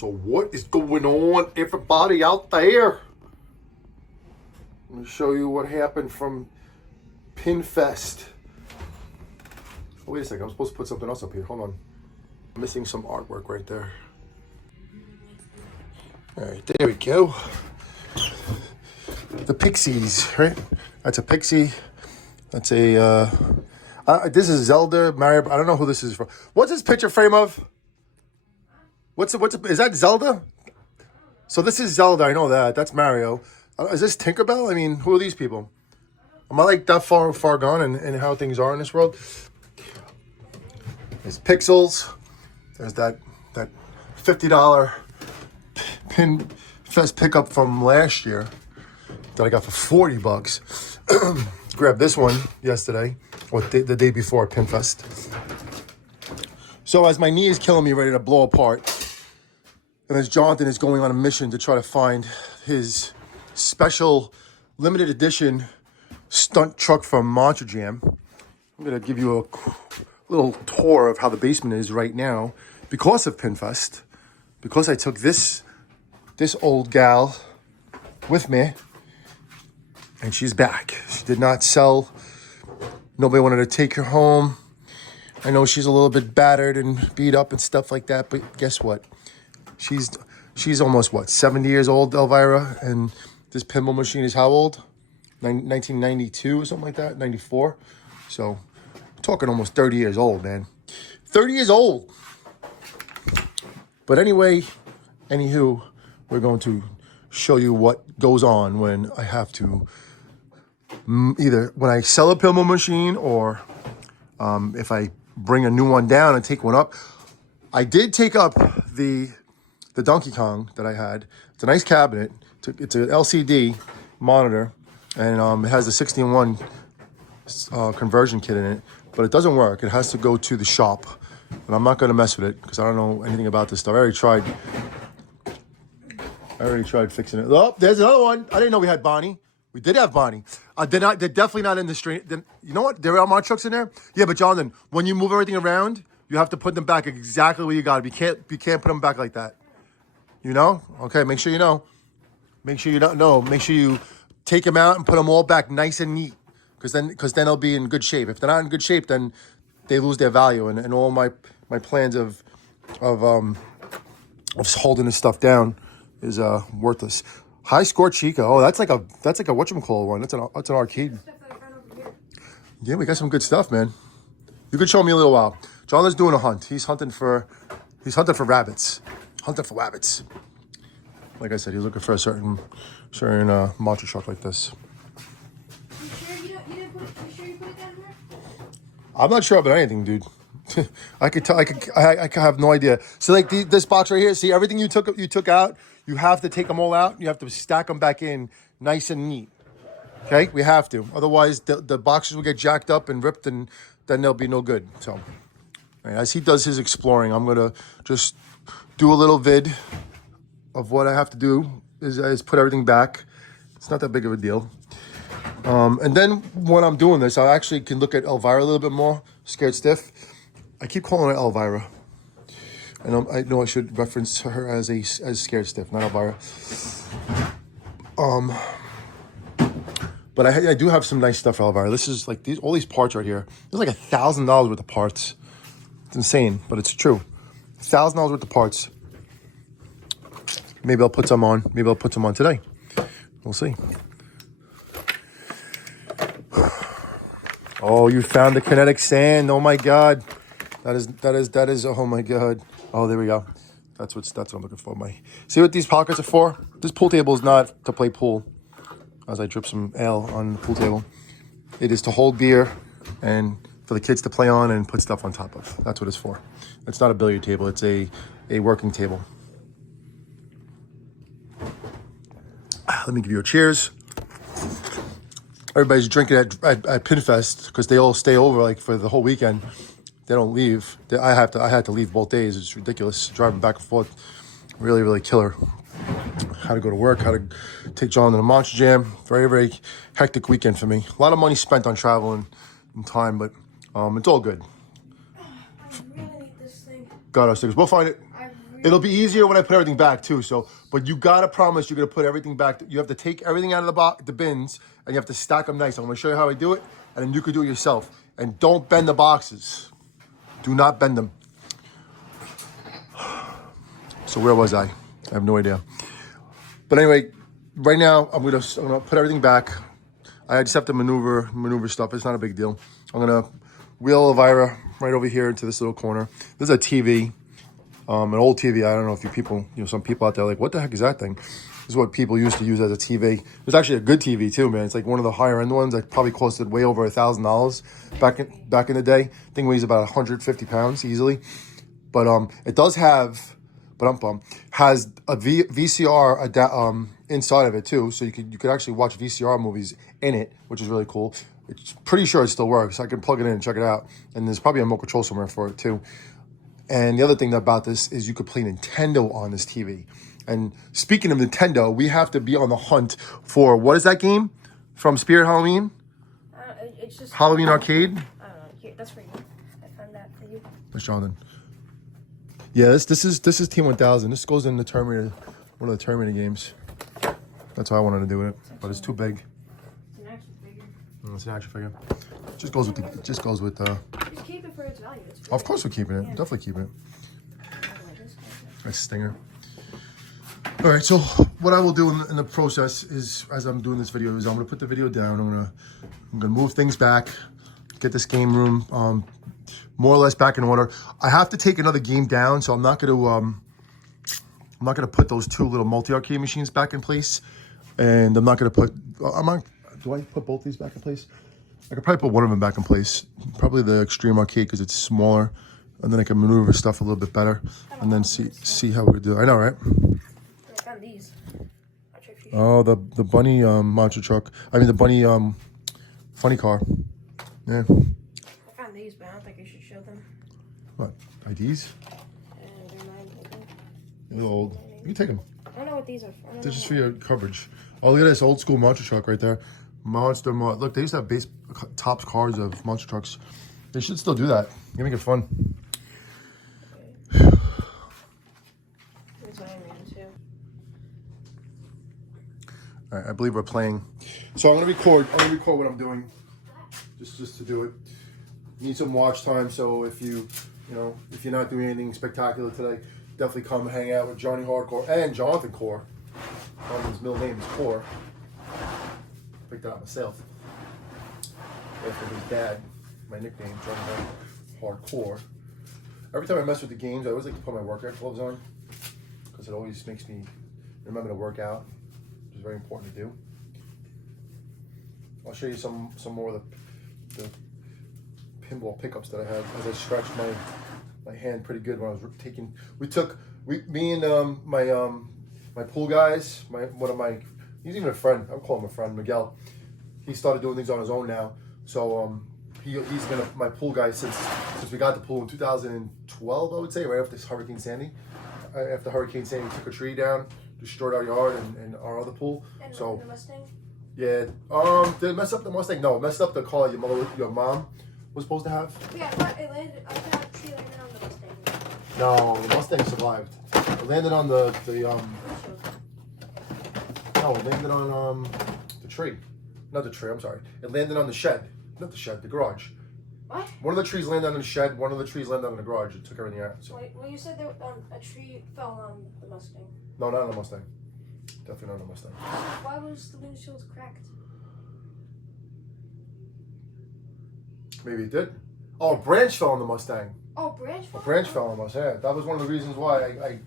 So what is going on, everybody out there? Let me show you what happened from Pinfest. Oh, wait a second, I'm supposed to put something else up here. Hold on. I'm missing some artwork right there. All right, there we go. The Pixies, right? That's a Pixie. That's a, this is Zelda, Mario. I don't know who this is from. What's this picture frame of? Is that Zelda? So this is Zelda, I know that. That's Mario. Is this Tinkerbell? I mean, who are these people? Am I like that far gone in how things are in this world? There's Pixels. There's that $50 Pinfest pickup from last year that I got for $40. Grabbed this one yesterday, or the day before at Pinfest. So as my knee is killing me, ready to blow apart, and as Jonathan is going on a mission to try to find his special limited edition stunt truck from Monster Jam, I'm going to give you a little tour of how the basement is right now because of Pinfest, because I took this old gal with me, and she's back. She did not sell. Nobody wanted to take her home. I know she's a little bit battered and beat up and stuff like that, but guess what? She's almost, 70 years old, Elvira, and this pinball machine is how old? 1992 or something like that, 94. So, we're talking almost 30 years old, man. 30 years old. But anyway, anywho, we're going to show you what goes on when I have to, either when I sell a pinball machine or if I bring a new one down and take one up. I did take up the Donkey Kong that I had. It's a nice cabinet. It's an LCD monitor, and it has a 16:1 conversion kit in it, but it doesn't work. It has to go to the shop, and I'm not going to mess with it because I don't know anything about this stuff. I already tried fixing it. Oh, there's another one. I didn't know we had Bonnie. We did have Bonnie. They're definitely not in the street. You know what? There are my trucks in there. Yeah, but Jonathan, when you move everything around, you have to put them back exactly where you got them. You can't put them back like that. You know? Okay, make sure you know. Make sure you don't know. Make sure you take them out and put them all back nice and neat, because then they'll be in good shape. If they're not in good shape, then they lose their value, and all my plans of holding this stuff down is worthless. High score Chica. Oh, that's like a whatchamacallit one. That's an arcade. Yeah, we got some good stuff, man. You could show me a little while. Jonathan's doing a hunt. He's hunting for rabbits. Hunting for rabbits. Like I said, he's looking for a certain monster truck like this. You sure you put it down here? I'm not sure about anything, dude. I could have no idea. So like this box right here, see everything you took out, you have to take them all out. You have to stack them back in nice and neat. Okay, we have to. Otherwise, the boxes will get jacked up and ripped, and then they'll be no good. So, right, as he does his exploring, I'm gonna just do a little vid of what I have to do. Is put everything back. It's not that big of a deal. And then when I'm doing this, I actually can look at Elvira a little bit more. Scared Stiff. I keep calling her Elvira. I know I should reference her as Scared Stiff, not Elvira. But I do have some nice stuff for Elvira. This is like all these parts right here. There's like $1,000 worth of parts. It's insane, but it's true. $1,000 worth of parts. Maybe I'll put some on. Maybe I'll put some on today. We'll see. Oh, you found the kinetic sand. Oh my God. That is, oh my God. Oh, there we go. That's what I'm looking for. See what these pockets are for? This pool table is not to play pool, as I drip some ale on the pool table. It is to hold beer and for the kids to play on and put stuff on top of. That's what it's for. It's not a billiard table. It's a working table. Let me give you a cheers. Everybody's drinking at Pinfest because they all stay over like for the whole weekend. They don't leave. I had to leave both days. It's ridiculous driving back and forth. Really, really killer. Had to go to work. Had to take John to the Monster Jam. Very, very hectic weekend for me. A lot of money spent on travel and time, but it's all good. I really need this thing. Got our stickers. We'll find it. I It'll be easier when I put everything back too. So, but you gotta promise you're gonna put everything back. You have to take everything out of the bins, and you have to stack them nice. I'm gonna show you how I do it, and then you can do it yourself. And don't bend the boxes. Do not bend them. So where was I? I have no idea. But anyway, right now I'm gonna put everything back. I just have to maneuver stuff. It's not a big deal. I'm gonna wheel Elvira right over here into this little corner. This is a TV. An old TV. I don't know if you people, some people out there are like, what the heck is that thing? This is what people used to use as a TV. It's actually a good TV too, man. It's like one of the higher end ones. That probably costed way over $1,000 back in the day. Thing weighs about 150 pounds easily. But it does have, has a VCR inside of it too, so you could actually watch VCR movies in it, which is really cool. It's pretty sure it still works. I can plug it in and check it out. And there's probably a remote control somewhere for it too. And the other thing about this is you could play Nintendo on this TV. And speaking of Nintendo, we have to be on the hunt for, what is that game from Spirit Halloween? It's just Halloween Arcade? I don't know. Here, that's for you. I found that for you. That's Jonathan. Yeah, this is T1000. This goes in the Terminator, one of the Terminator games. That's how I wanted to do it, but it's too big. It's an action figure. It's an action figure. Just goes with Just keep it for its value. It's Of course we're keeping it. Yeah. Definitely keeping it. Nice stinger. All right, so what I will do in the process is, as I'm doing this video, is I'm gonna put the video down. I'm gonna move things back, get this game room more or less back in order. I have to take another game down, so I'm not gonna put those two little multi-arcade machines back in place, and I'm not gonna put. Do I put both these back in place? I could probably put one of them back in place. Probably the Extreme Arcade because it's smaller, and then I can maneuver stuff a little bit better, and then see how we do. I know, right? I found these. Oh, the bunny monster truck. I mean the bunny funny car. Yeah. I found these, but I don't think I should show them. What? IDs? They're mine, I think. They're old. You can take them. I don't know what these are for. They're just for your coverage. Oh, look at this old school monster truck right there. Look, they used to have base tops cars of monster trucks. They should still do that. They make it fun. There's Iron Man too. All right, I believe we're playing. So I'm gonna record what I'm doing, just to do it. Need some watch time. So if you're not doing anything spectacular today, definitely come hang out with Johnny Hardcore and Jonathan Core. Jonathan's middle name is Core. Picked that out myself. After his dad, my nickname, Johnny Hardcore. Every time I mess with the games, I always like to put my workout gloves on because it always makes me remember to work out, which is very important to do. I'll show you some more of the pinball pickups that I had as I stretched my hand pretty good when I was taking. Me and my pool guys, he's even a friend. I'm calling him a friend, Miguel. He started doing things on his own now. So he's been my pool guy since we got the pool in 2012, I would say, right after Hurricane Sandy. After Hurricane Sandy took a tree down, destroyed our yard and our other pool. And so the Mustang? yeah, did it mess up the Mustang? No, it messed up the car your mom was supposed to have. Yeah, but it landed. I thought a tree landed on the Mustang. No, the Mustang survived. It landed on the tree. Not the tree, I'm sorry. It landed on the shed. Not the shed, the garage. What? One of the trees landed on the shed, one of the trees landed on the garage. It took everything out. So. Well, you said that a tree fell on the Mustang. No, not on the Mustang. Definitely not on the Mustang. Why was the windshield cracked? Maybe it did. Oh, a branch fell on the Mustang. Oh, branch fell? A branch fell on the Mustang. Yeah, that was one of the reasons why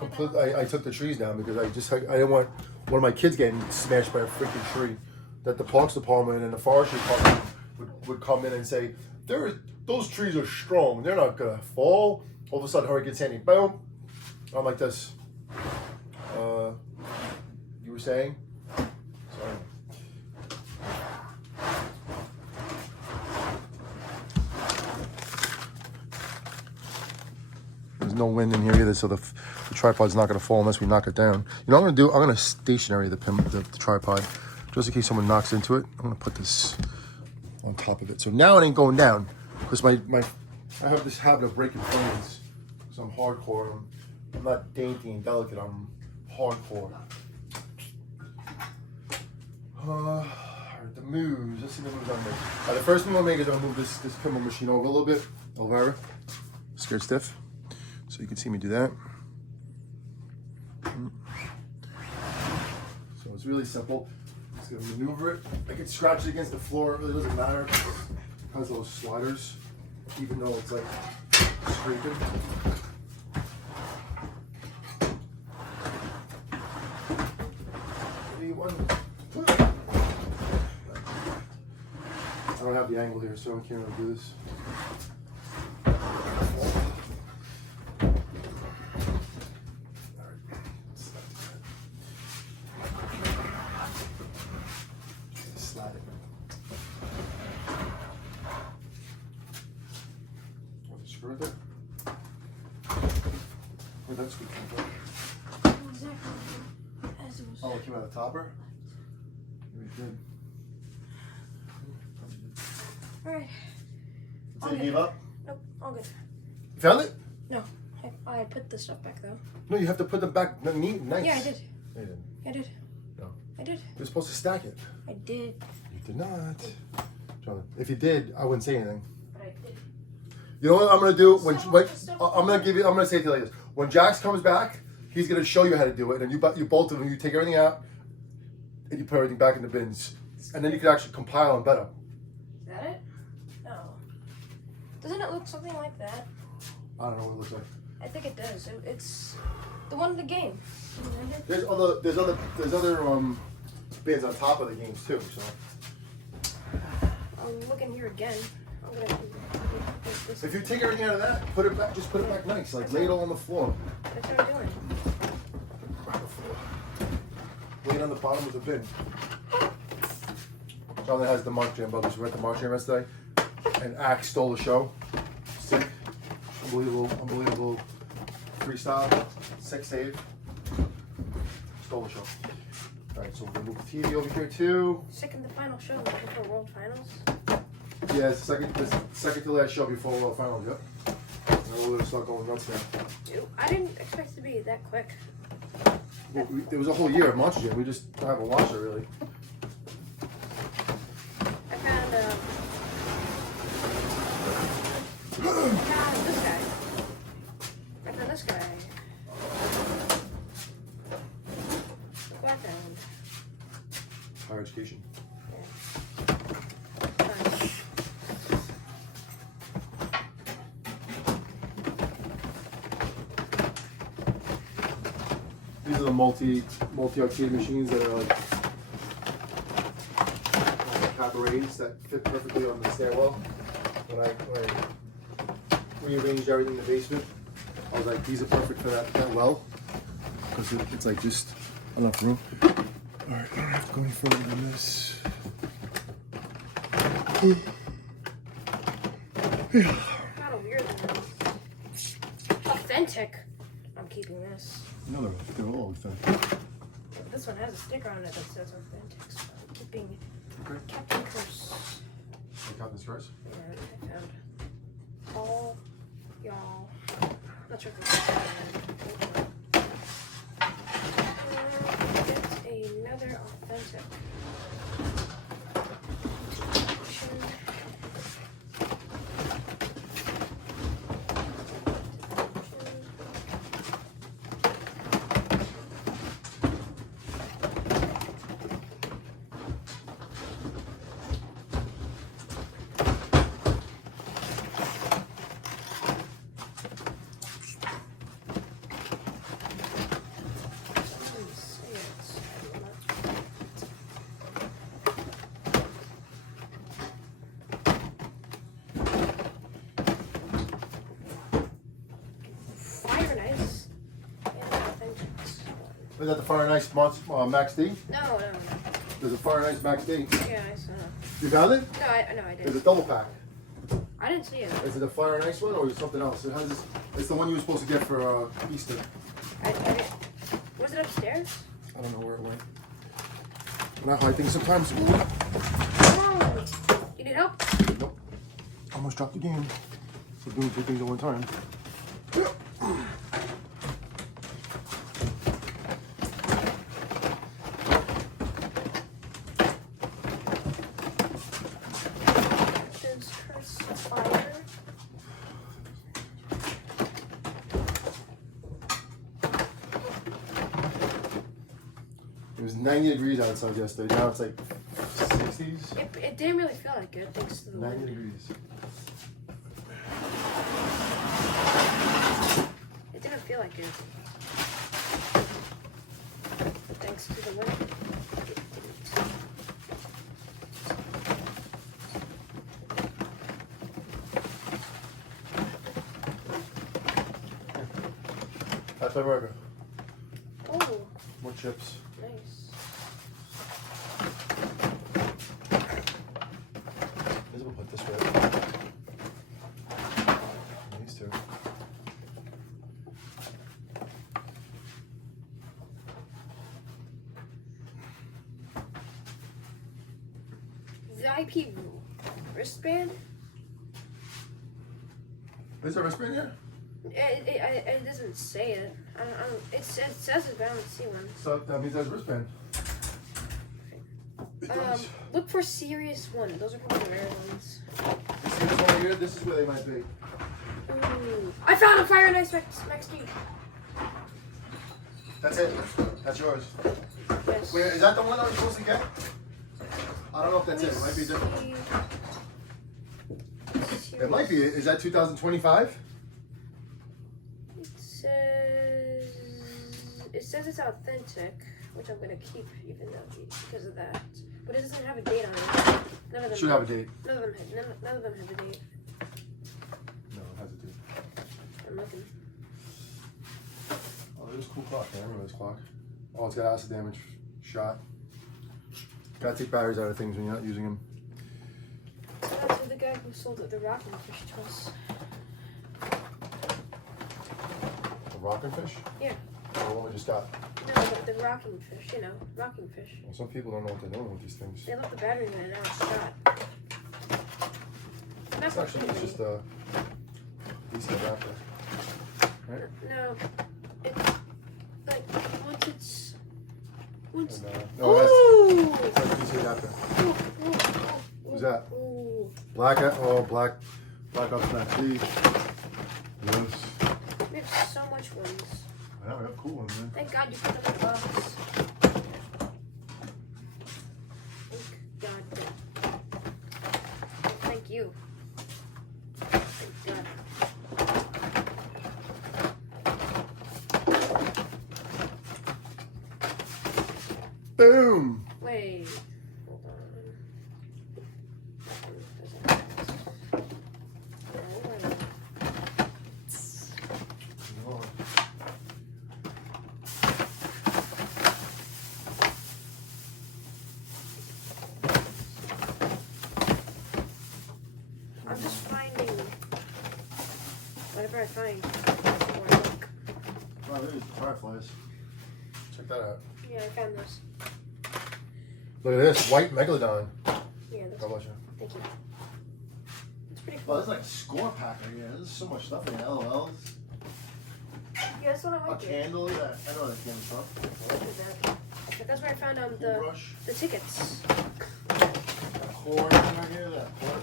I took the trees down, because I didn't want one of my kids getting smashed by a freaking tree. That the Parks Department and the Forestry Department would come in and say, those trees are strong. They're not going to fall. All of a sudden, Hurricane Sandy, boom. I'm like this. You were saying? Sorry. There's no wind in here either, so the tripod's not going to fall unless we knock it down. You know what I'm going to do? I'm going to stationary the tripod. Just in case someone knocks into it, I'm gonna put this on top of it. So now it ain't going down, because I have this habit of breaking frames, so I'm hardcore. I'm not dainty and delicate. I'm hardcore. Alright, the moves. Let's see the moves I'm making. The first move I'm making is I'm gonna move this pinball machine over a little bit. Over. Scared stiff. So you can see me do that. So it's really simple. Just gonna maneuver it. I can scratch it against the floor. It really doesn't matter. It has those sliders, even though it's like scraping. I don't have the angle here, so I can't really do this. Slide it. Oh, the screw there? Where'd that screw come from? Exactly as it was. Oh, it came out of the topper? Very good. Alright. So you gave up? Nope, all good. You found it? No, I put the stuff back though. No, you have to put them back neat, nice. Yeah, I did. No, you didn't. I did. No. I did. You're supposed to stack it. I did. You did not. Jonathan, if you did, I wouldn't say anything. But I did. You know what I'm gonna do when I'm gonna say to you like this. When Jax comes back, he's gonna show you how to do it, and you both of them, you take everything out, and you put everything back in the bins, and then you can actually compile and better. Is that it? No. Doesn't it look something like that? I don't know what it looks like. I think it does. It's the one in the game. There's other bins on top of the games too. So I'm looking here again. I'm gonna do this. if you take everything out of that, put it back. Just put it back nice, like lay it all on the floor. That's what I'm doing. Lay it on the bottom of the bin. Jonathan has the Mark Jam Brothers. We were at the Mark Jam yesterday, and Axe stole the show. Sick. Unbelievable freestyle. Sick save. Stole the show. Alright, so we'll move the TV over here too. Second the final show before World Finals. Yeah, it's the second to last show before World Finals, yep. And then we're gonna start going nuts now. Dude, I didn't expect it to be that quick. Well, there was a whole year of Monster Jam. We just haven't watched it really. I found this guy. I found this guy. Look what I found. Higher education. These are the multi-arcade machines that are like cabarets that fit perfectly on the stairwell. When I rearranged everything in the basement, I was like, these are perfect for that well, because it's like just enough room. All right, I don't have to go any further than this. Kind of weird. Authentic. I'm keeping this. Another one. They're all authentic. This one has a sticker on it that says authentic. So I'm keeping Okay. Captain Curse. Captain's Curse? Yeah, I found all y'all. Not sure if it's another authentic. Is that the Fire and Ice Max D? No. There's a Fire and Ice Max D. Yeah, I saw it. You found it? No, I There's didn't. a double pack. I didn't see it. Is it a Fire and Ice one or is it something else? It has this, it's the one you were supposed to get for Easter. I didn't. Was it upstairs? I don't know where it went. When I hide things sometimes. Oh, you need help? Nope. Almost dropped the game. So doing two things at one time. was 90 degrees outside yesterday. Now it's like 60s. It didn't really feel like it thanks to the 90 wind. degrees. It didn't feel like it. Thanks to the wind. It didn't. That's my burger. Oh, More chips. nice. Maybe we'll put this way. These two. VIP wristband? Is there a wristband here? It doesn't say it. I don't, it says it, but I don't see one. So that means there's a wristband. It does. Look for Serious One. Those are probably the rare ones. You see this one right here? This is where they might be. Ooh. I found a Fire and Ice Max Q. That's it. That's yours. Yes. Wait, is that the one I was supposed to get? I don't know if that's it. It might be different. It might be. Is that 2025? It says it's authentic, which I'm gonna keep even though because of that. But it doesn't have a date on it. None of them Should have a date. None of them have a date. No, it has a date. I'm looking. Oh, there's a cool clock. I remember this clock. Oh, it's got acid damage shot. Gotta take batteries out of things when you're not using them. That's the guy who sold the rocking fish to us. A rockin' fish? Yeah. Or the one we just got? No, the rocking fish, you know, rocking fish. Well, some people don't know what they're doing with these things. They left the batteries in and now it's shot. It's actually just a decent adapter. Right? No. It's like once And, no, that's Ooh! a DC adapter. Ooh, Who's that? Ooh. Black Ops Max C. Yes. We have so much ones. I know, we have cool ones, man. Thank God you put them in the box. Thank God. Thank you. Thank God. Boom! Wait. Hold on. I'm just finding whatever I find. Wow, there's fireflies. Check that out. Yeah, I found this. Look at this, white megalodon. Yeah, that's God bless you. Thank you. It's pretty Well, cool. there's like a score pack right here. There's so much stuff in here. LOLs. Yeah, that's what I A like. candle. Yeah, I know that candle's from. But that's where I found Brush. the tickets. A cord right here. That cord.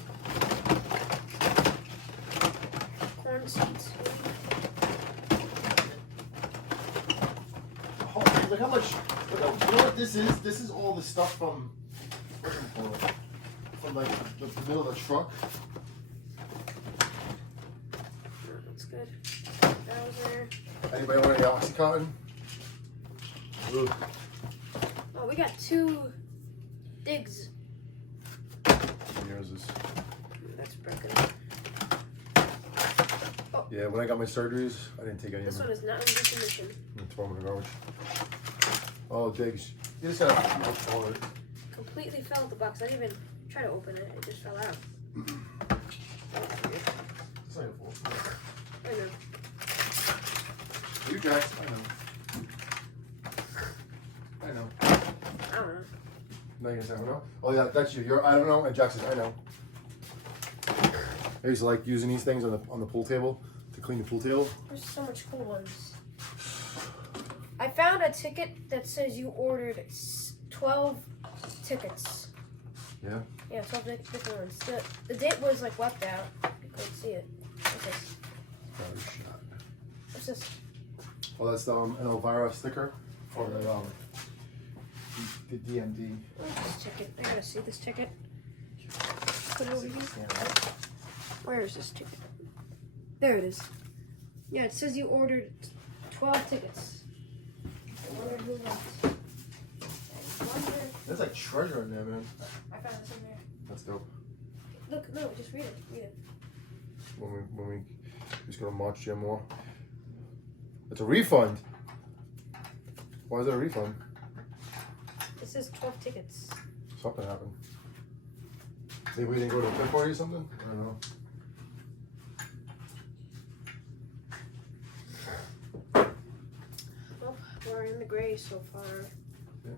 Corn seeds. Oh, look how much. Look how, you know what this is? This is all the stuff from. What's it called? From like the middle of the truck. That's good. Bowser. Anybody want any Oxycontin? Ooh. Oh, we got 2 digs. Here's this. That's broken. Yeah, when I got my surgeries, I didn't take any This of one them. is not in good condition. Throw them in the garbage. Oh, digs. You just gotta follow it. Completely fell out the box. I didn't even try to open it. It just fell out. It's not your fault. I know. You Jax, I know. I know. I don't know. No, you guys don't know? Oh yeah, that's you. You're I don't know, and Jax says I know. I used to like using these things on the pool table to clean the pool table. There's so much cool ones. I found a ticket that says you ordered 12 tickets. Yeah. Yeah, 12 different ones. The date was like wiped out. You couldn't see it. What's this? Battery shot. What's this? Well, that's an Elvira sticker for the The DMD. Where's this ticket? I gotta see this ticket. Put it over here. Where is this ticket? There it is. Yeah, it says you ordered 12 tickets. I wonder who left. There's like treasure in there, man. I found this in there. That's dope. Look, no, just read it. Read it. When we just gonna march Jim more. It's a refund. Why is that a refund? It says 12 tickets. Something happened. Maybe we didn't go to a pin party or something? I don't know. Well, we're in the gray so far. Yeah.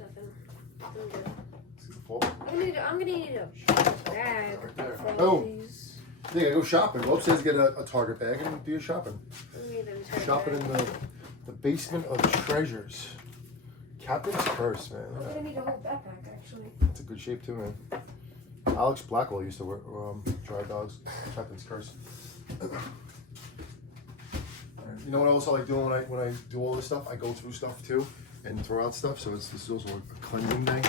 Nothing good. See the pole? I'm gonna need a bag Right there. for Oh. all these. Yeah, go shopping. Go upstairs, get a Target bag, and do your shopping. I need them to Shopping in the basement of treasures. Captain's Curse, man. I'm gonna need a whole backpack actually. It's a good shape too, man. Alex Blackwell used to wear dry dogs. Captain's Curse. You know what else I like doing when I do all this stuff? I go through stuff too and throw out stuff. So this is also a cleansing day.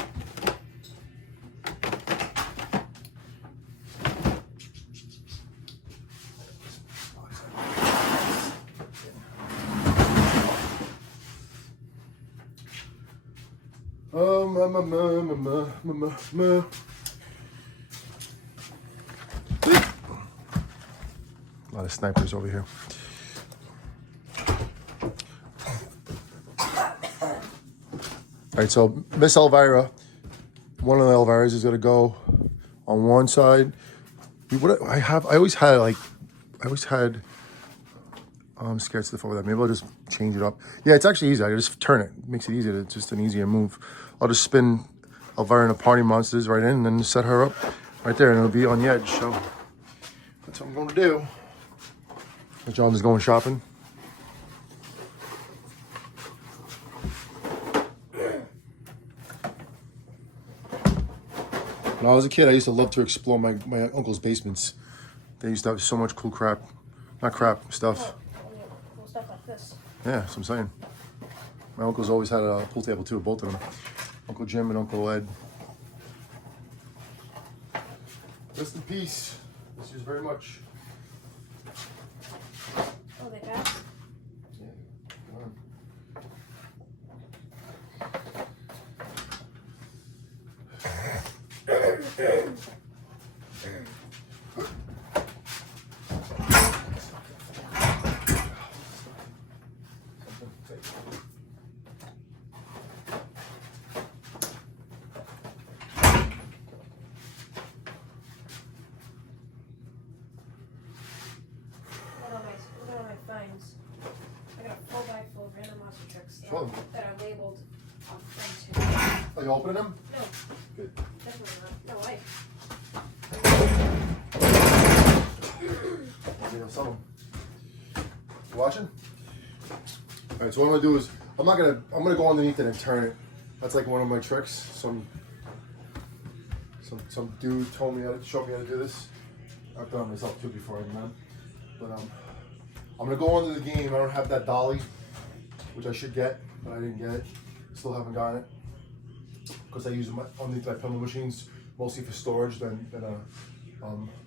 A lot of snipers over here. All right, so Miss Elvira, one of the Elviras is gonna go on one side. I always had I'm scared stuff over that. Maybe I'll just change it up. Yeah, it's actually easy. I just turn it. It makes it easier. It's just an easier move. I'll just spin Elvira and the Party Monsters right in and then set her up right there and it'll be on the edge. So that's what I'm going to do. John is going shopping. When I was a kid, I used to love to explore my uncle's basements. They used to have so much cool crap. Not crap, stuff. Cool stuff like this. Yeah, that's what I'm saying. My uncles always had a pool table too, both of them. Uncle Jim and Uncle Ed. Rest in peace. Miss you very much. Oh, they passed? Yeah, come on. What are my finds? I got a full bag full of random monster trucks Show them. that are labeled on front. Are you opening them? No, Good. definitely not. No way. Maybe I'll sell them. You watching? All right, so what I'm gonna do is I'm gonna go underneath it and turn it. That's like one of my tricks. Some dude showed me how to do this. I've done it myself too before, man. But I'm gonna go on to the game. I don't have that dolly, which I should get, but I didn't get it. Still haven't gotten it because I use it underneath my pinball machines mostly for storage than a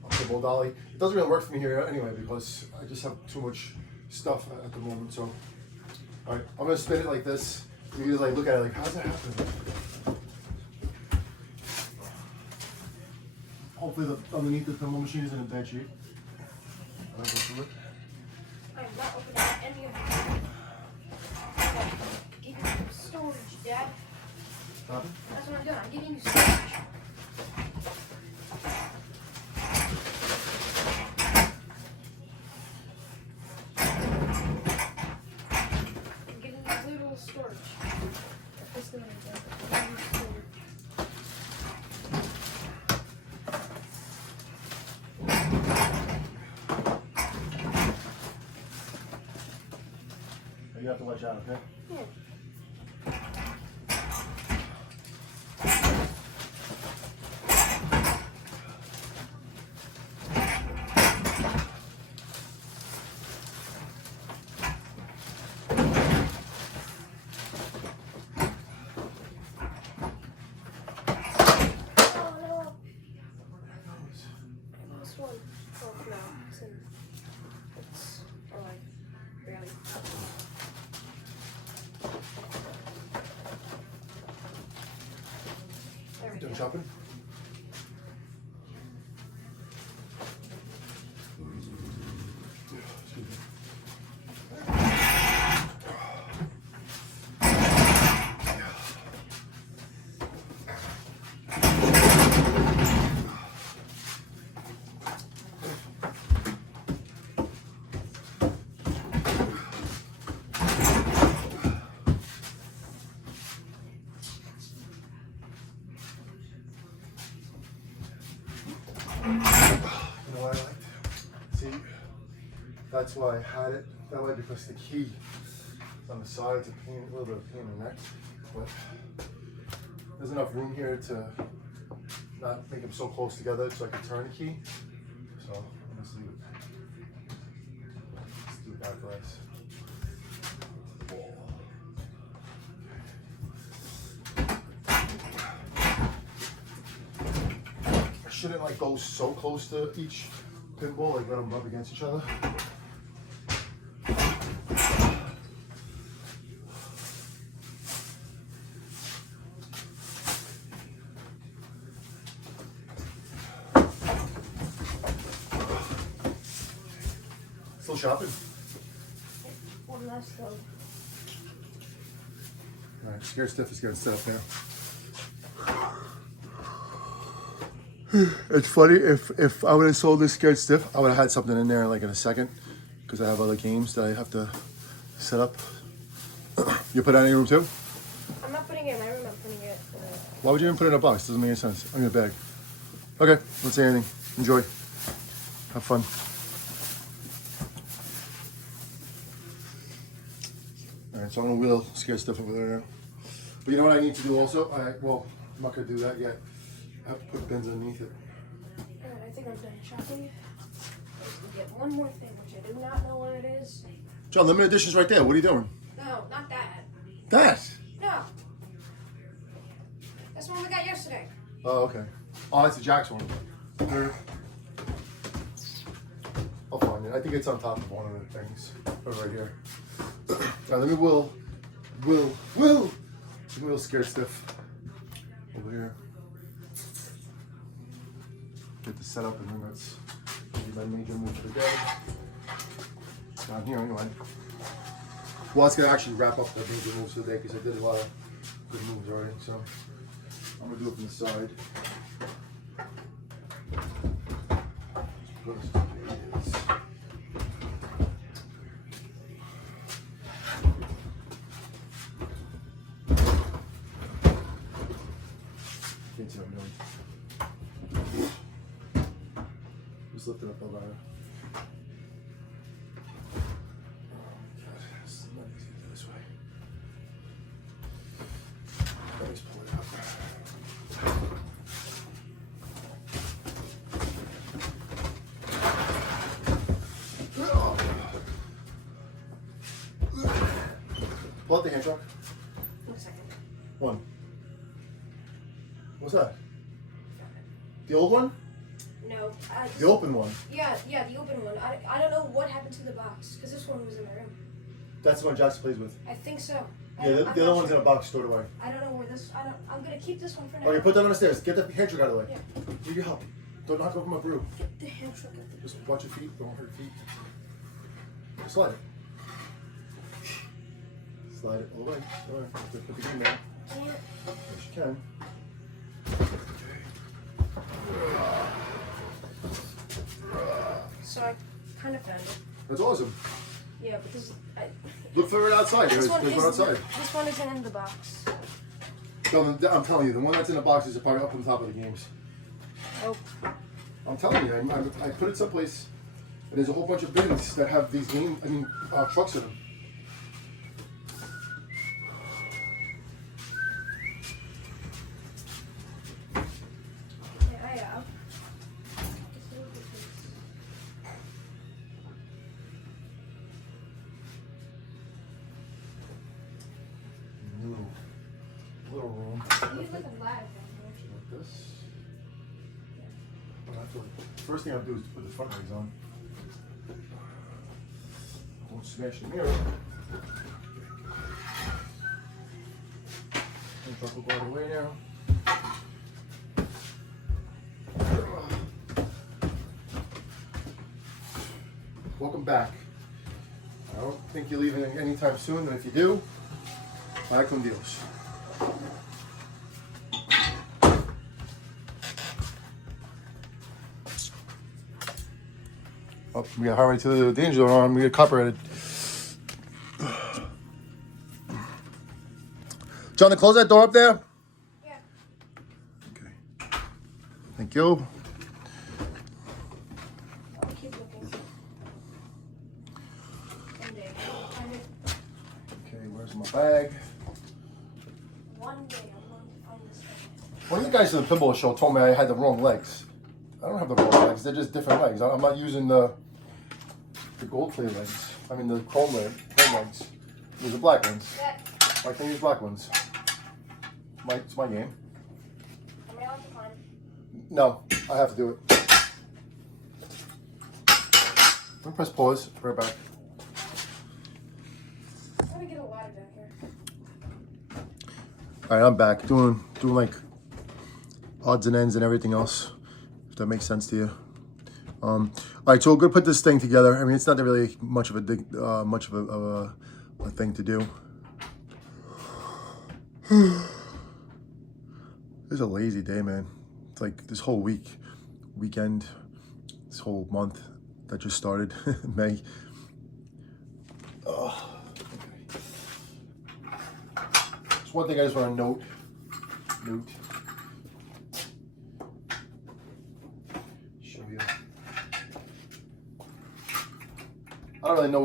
pinball dolly. It doesn't really work for me here anyway because I just have too much stuff at the moment. So, all right, I'm gonna spin it like this. You can just like look at it like, how's that happening? Hopefully the underneath the pinball machine isn't in bad shape. I'll go through it. I'm not opening any of them. Give you some storage, Dad. Stop it. That's what I'm doing. I'm giving you storage. I'm giving you little storage. That's the way to do it. I'm giving you storage. You have to watch out, okay? Yeah. Done shopping? You know what I liked? See, that's why I had it that way, because the key is on the sides, a little bit of pain in the neck, but there's enough room here to not make them so close together so I can turn the key. So I'm just leave it. Let's do it that way. Shouldn't like go so close to each pinball, like let them rub against each other. Still shopping? One last though. All right, scared stiff is getting set up now. It's funny, if I would have sold this scared stiff, I would have had something in there like in a second, because I have other games that I have to set up. You put that in your room too? I'm not putting it in my room, I'm putting it in a... Why would you even put it in a box? Doesn't make any sense. On your bag. Okay, don't say anything. Enjoy. Have fun. All right, so I'm gonna wheel scared stiff over there now. But you know what I need to do also? Well, I'm not gonna do that yet. I have to put bins underneath it. Alright, I think I'm done shopping. We get one more thing, which I do not know what it is. John, limited edition's right there. What are you doing? No, not that. That? No. That's the one we got yesterday. Oh, okay. Oh, that's the Jack's one. Where? I'll find it. I think it's on top of one of the things. Right here. Now let me wheel scared stiff over here. Get this set up, and then that's my major move for the day. Down here anyway. Well, it's gonna actually wrap up the major moves for the day because I did a lot of good moves already. So I'm gonna do it from the side. Can't see what I'm doing. Just lift it up a little higher. Oh God, it's not easy to do this way. Always pull it out. Pull out the hand truck. 1 second. One. What's that? The old one? No. The open one? Yeah, the open one. I don't know what happened to the box, because this one was in my room. That's the one Jackson plays with. I think so. Yeah, the other one's in a box stored away. I don't know where this... I'm going to keep this one for now. Okay, put that on the stairs. Get the hand truck out of the way. Yeah. Need your help. Don't knock over my brew. Get the hand truck out there. Just watch your feet. Don't hurt your feet. Slide it. Slide it all the way. All right. Put the game there. Can't. Yes, you can. So I kind of found it. That's awesome. Yeah, but this... Look for it outside. There's one outside. This one isn't in the box. No, I'm telling you, the one that's in the box is probably up on top of the games. Oh. I'm telling you, I put it someplace, and there's a whole bunch of bins that have these trucks in them. Yeah, I have. Little room. You need like a ladder. Like this. First thing I'll do is put the front legs on. Don't smash the mirror. And truck will go all the way now. welcome back. I don't think you're leaving anytime soon, and if you do, vai com Deus. Oh, we got highway to the danger zone on. We get copyrighted. John, close that door up there. Yeah. Okay. Thank you. I'll keep looking. One day I'll find it. Okay, where's my bag? One day I'm going to find this thing. One of the guys at the pinball show told me I had the wrong legs. I don't have the wrong legs. They're just different legs. I'm not using the gold plate legs. I mean the chrome legs. These are black ones. Yeah. Why can't I use black ones? It's my game. Am I allowed to find? No, I have to do it. I'm gonna press pause. Be right back. I'm gonna get a ladder back here. All right, I'm back doing like odds and ends and everything else. If that makes sense to you. All right, so we're gonna put this thing together. I mean, it's not really much of a thing to do. It's a lazy day, man. It's like this whole weekend, this whole month that just started, May. Okay. Just one thing I just want to note. Show you. I don't really know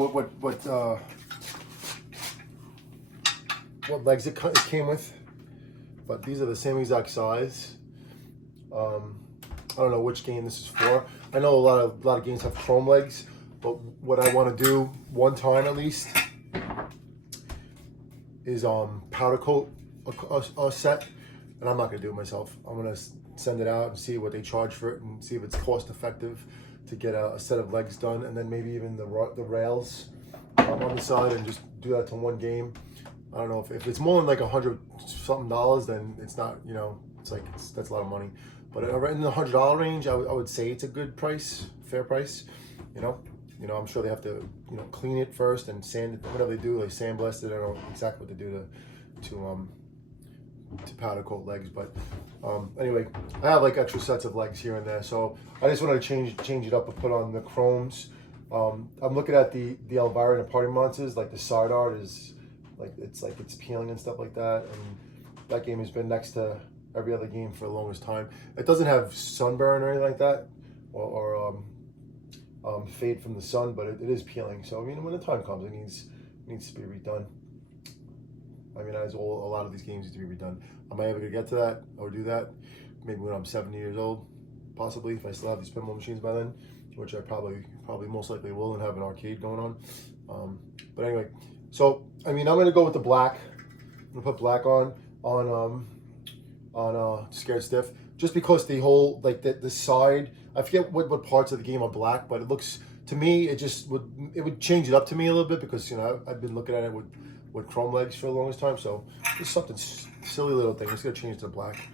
what legs it came with, but these are the same exact size. I don't know which game this is for. I know a lot of games have chrome legs, but what I want to do one time at least is powder coat a set, and I'm not gonna do it myself. I'm gonna send it out and see what they charge for it and see if it's cost effective to get a set of legs done, and then maybe even the rails on the side, and just do that to one game. I don't know if it's more than like $100 something, then it's not, you know, that's a lot of money. But in the $100 range, I would say it's a good price, fair price. You know, I'm sure they have to, you know, clean it first and sand it, whatever they do, like sandblast it. I don't know exactly what they do to powder coat legs, but anyway, I have like extra sets of legs here and there, so I just wanted to change it up and put on the chromes. I'm looking at the Elvira and the Party Monsters. Like the side art is it's peeling and stuff like that, and that game has been next to every other game for the longest time. It doesn't have sunburn or anything like that, or fade from the sun, but it is peeling. So I mean, when the time comes, it needs to be redone. I mean, as a lot of these games need to be redone. Am I ever gonna get to that or do that? Maybe when I'm 70 years old, possibly, if I still have these pinball machines by then, which I probably most likely will, and have an arcade going on. But anyway, so I mean, I'm gonna go with the black. I'm gonna put black on Scared Stiff, just because the whole, like the side, I forget what parts of the game are black, but it looks, to me, it would change it up to me a little bit, because, you know, I've been looking at it with chrome legs for the longest time. So just something silly little thing. It's gonna change to black,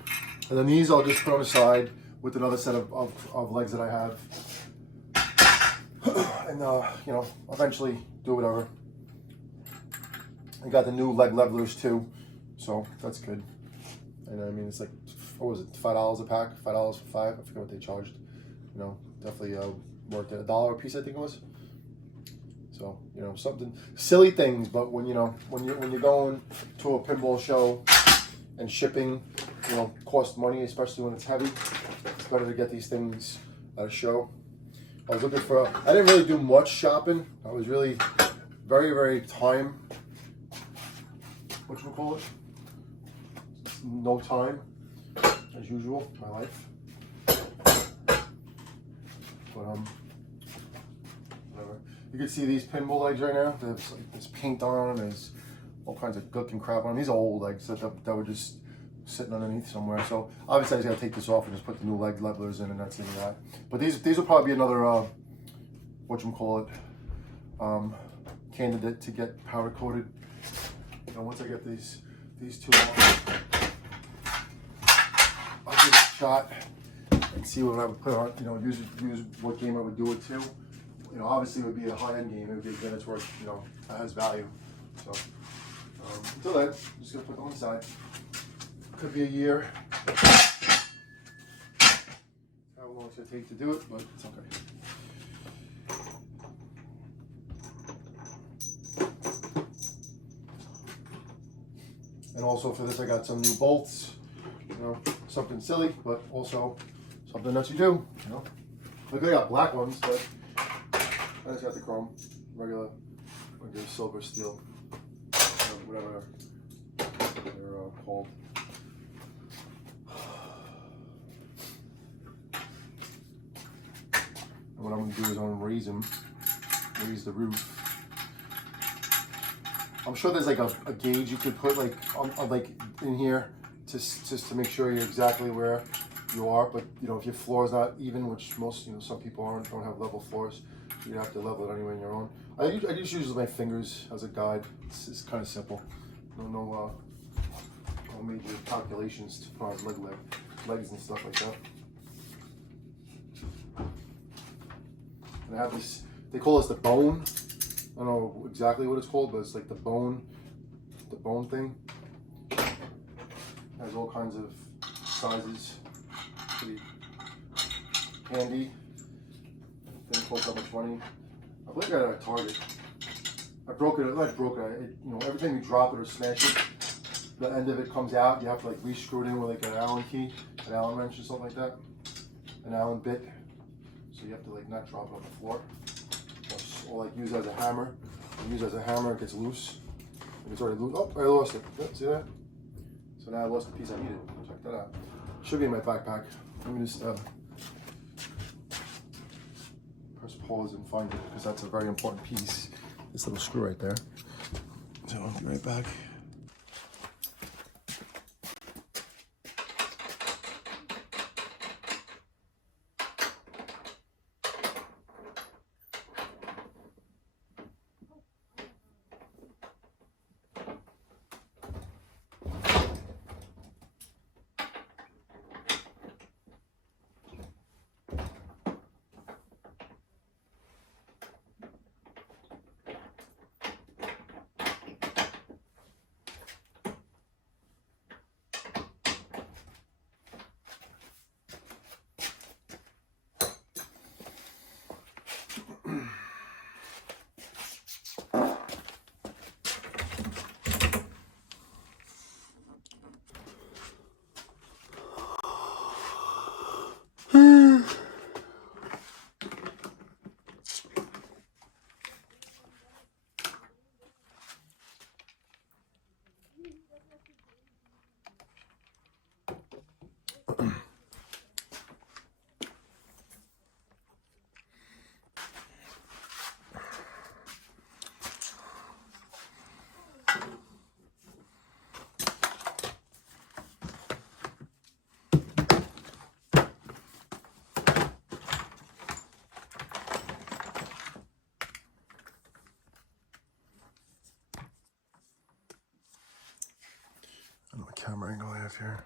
and then these I'll just put on the side with another set of legs that I have, and you know, eventually do whatever. I got the new leg levelers too, so that's good. And I mean, it's like, what was it, $5 a pack? $5 for 5. I forget what they charged. You know, definitely worked at $1 a piece, I think it was. So, you know, something silly things, but when you're going to a pinball show and shipping, you know, costs money, especially when it's heavy. It's better to get these things at a show. I was looking for. I didn't really do much shopping. I was really very, very time. Whatchamacallit? No time, as usual, my life. But whatever. You can see these pinball legs right now. There's like this paint on them. There's all kinds of gook and crap on them. These are old legs that were just sitting underneath somewhere. So obviously I just gotta take this off and just put the new leg levelers in, and that's the end of that. But these will probably be another whatchamacallit, candidate to get powder coated. You know, once I get these two off, I'll give it a shot and see what I would put on. You know, use what game I would do it to. you know, obviously it would be a high-end game. It would be a game that's worth, you know, that has value. So until then, I'm just gonna put it on the side. Could be a year. How long it's gonna take to do it, but it's okay. And also for this, I got some new bolts. You know, something silly, but also something that you do. You know, like I got black ones, but I just got the chrome, regular silver steel, whatever they're called. And what I'm gonna do is I'm gonna raise the roof. I'm sure there's like a gauge you could put like on like in here just to make sure you're exactly where you are. But you know, if your floor is not even, which most, you know, some people don't have level floors, you have to level it anyway on your own. I just use my fingers as a guide. It's kind of simple. No major calculations to put on legs and stuff like that. And I have this. They call this the bone. I don't know exactly what it's called, but it's like the bone thing. It has all kinds of sizes. Pretty handy. Didn't cost that much money. I believe I got it at Target. I broke it. You know, every time you drop it or smash it, the end of it comes out. You have to like re-screw it in with like an Allen key, an Allen wrench or something like that, an Allen bit. So you have to like not drop it on the floor. Or like use it as a hammer. Use it as a hammer, it gets loose. It's already loose. Oh, I lost it. Yeah, see that? So now I lost the piece I needed. Check that out. Should be in my backpack. Let me just press pause and find it, because that's a very important piece. This little screw right there. So I'll be right back. I don't know what camera angle I have here.